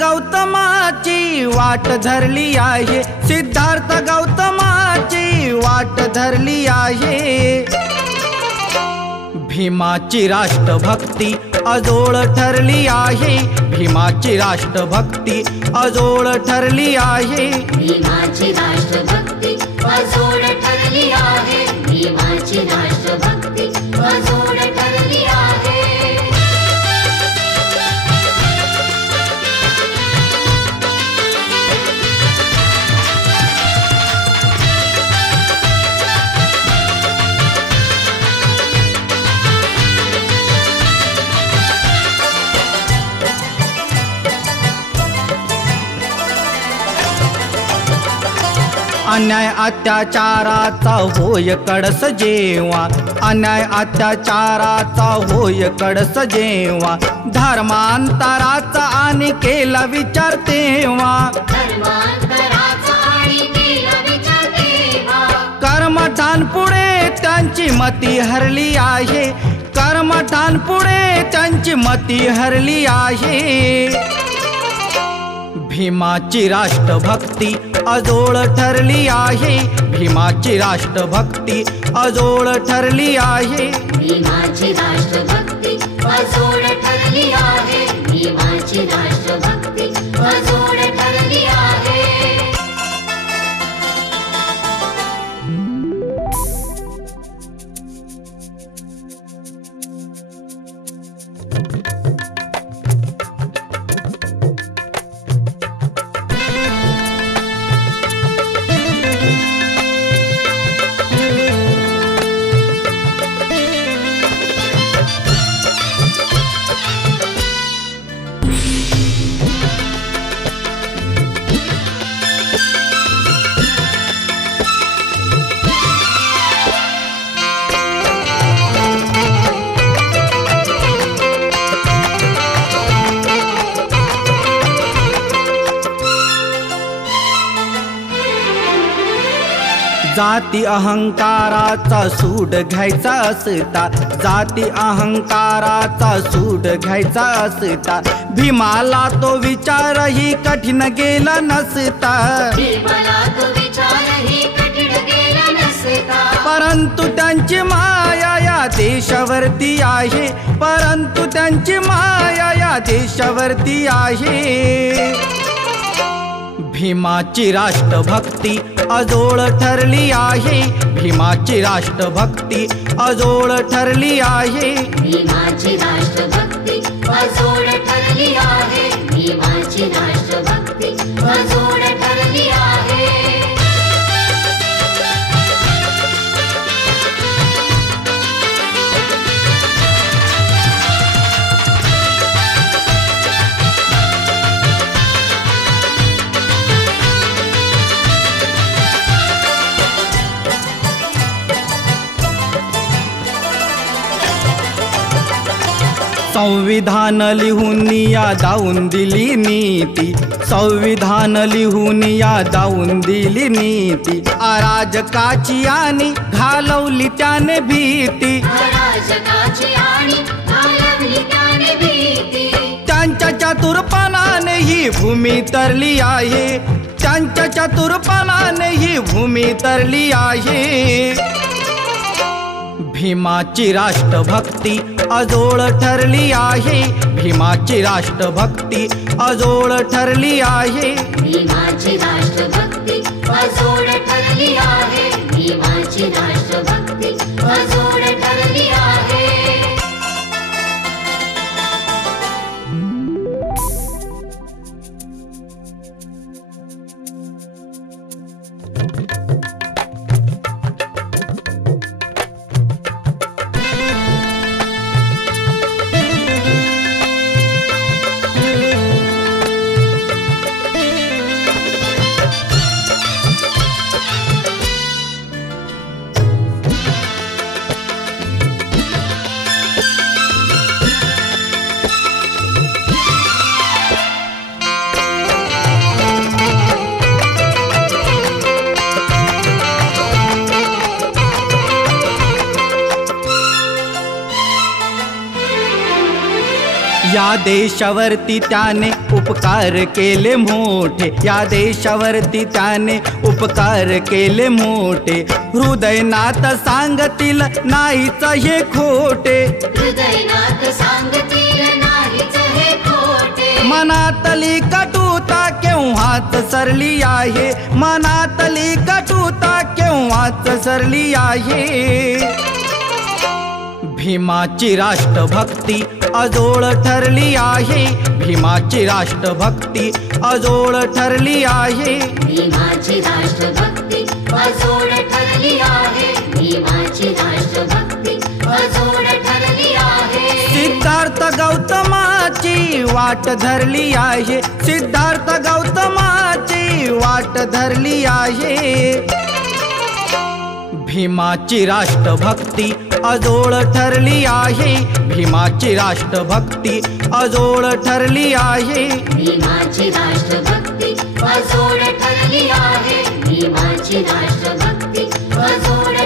गौतमाची वाट धरली आहे, सिद्धार्थ गौतमाची वाट धरली आहे। भीमाची राष्ट्रभक्ती अजोड ठरली आहे, भीमाची राष्ट्रभक्ती अजोड ठरली आहे। भीमाची राष्ट्रभक्ती अजोड ठरली आहे, भीमाची राष्ट्रभक्ती अजोड ठरली आहे। अन्याय अत्याचाराचा होय कडस जेव्हा, अन्याय अत्याचाराचा होय कडस जेव्हा, धर्मांतराचा आणि केला विचार तेव्हा, कर्मठाण पुढे त्यांची मती हरली आहे, कर्मठाण पुढे त्यांची मती हरली आहे। भीमाची राष्ट्रभक्ती अजोड ठरली आहे, भीमाची राष्ट्रभक्ती अजोड ठरली आहे। भीमाची राष्ट्रभक्ती अजोड ठरली आहे, भीमाची राष्ट्रभक्ती अजोड ठरली आहे। जाती अहंकाराचा सूड घ्यायचा असता, जाती अहंकाराचा सूड घ्यायचा असता, भीमाला तो विचारही कठीण गेला नसता, भीमाला तो विचारही कठीण गेला नसता। परंतु त्यांची माया या देशावरती आहे, परंतु त्यांची माया या देशावरती आहे। भीमाची राष्ट्रभक्ती अजोड ठरली आहे, भीमाची राष्ट्रभक्ती अजोड ठरली आहे। भीमाची राष्ट्रभक्ती अजोड ठरली आहे, भीमाची राष्ट्रभक्ती अजोड ठरली आहे। संविधान लिहून यादावून दिली नीती, संविधान लिहून यादावून दिली नीती, अराजकाची आणि घालवली त्याने भीती, अराजकाची आणि घालवली त्याने भीती। त्यांच्या चतुरपणाने ही भूमी तरली आहे, त्यांच्या चतुरपणाने ही भूमी तरली आहे। भीमाची राष्ट्रभक्ती अजोड ठरली आहे, भीमाची राष्ट्रभक्ती अजोड ठरली आहे। भीमाची राष्ट्रभक्ती अजोड ठरली आहे, भीमाची राष्ट्रभक्ती अजोड ठरली आहे। या देशावरती त्याने उपकार केले मोठे, या देशावरती त्याने उपकार केले मोठे. हृदयनाथ सांगतील नाहीच हे खोटे, हृदयनाथ सांगतील नाहीच हे खोटे. मनातली कटुता केव्हाच सरली आहे, मनातली कटुता केव्हाच सरली आहे. भीमाची राष्ट्रभक्ती अजोड ठरली आहे, भीमाची राष्ट्रभक्ती अजोड ठरली आहे. भीमाची राष्ट्रभक्ती अजोड ठरली आहे, भीमाची राष्ट्रभक्ती अजोड ठरली आहे. सिद्धार्थ गौतमाची वाट धरली आहे, सिद्धार्थ गौतमाची वाट धरली आहे. भीमाची राष्ट्रभक्ती अजोड ठरली आहे, भीमाची राष्ट्रभक्ती अजोड ठरली आहे. भीमाची राष्ट्रभक्ती अजोड ठरली आहे, भीमाची राष्ट्रभक्ती अजोड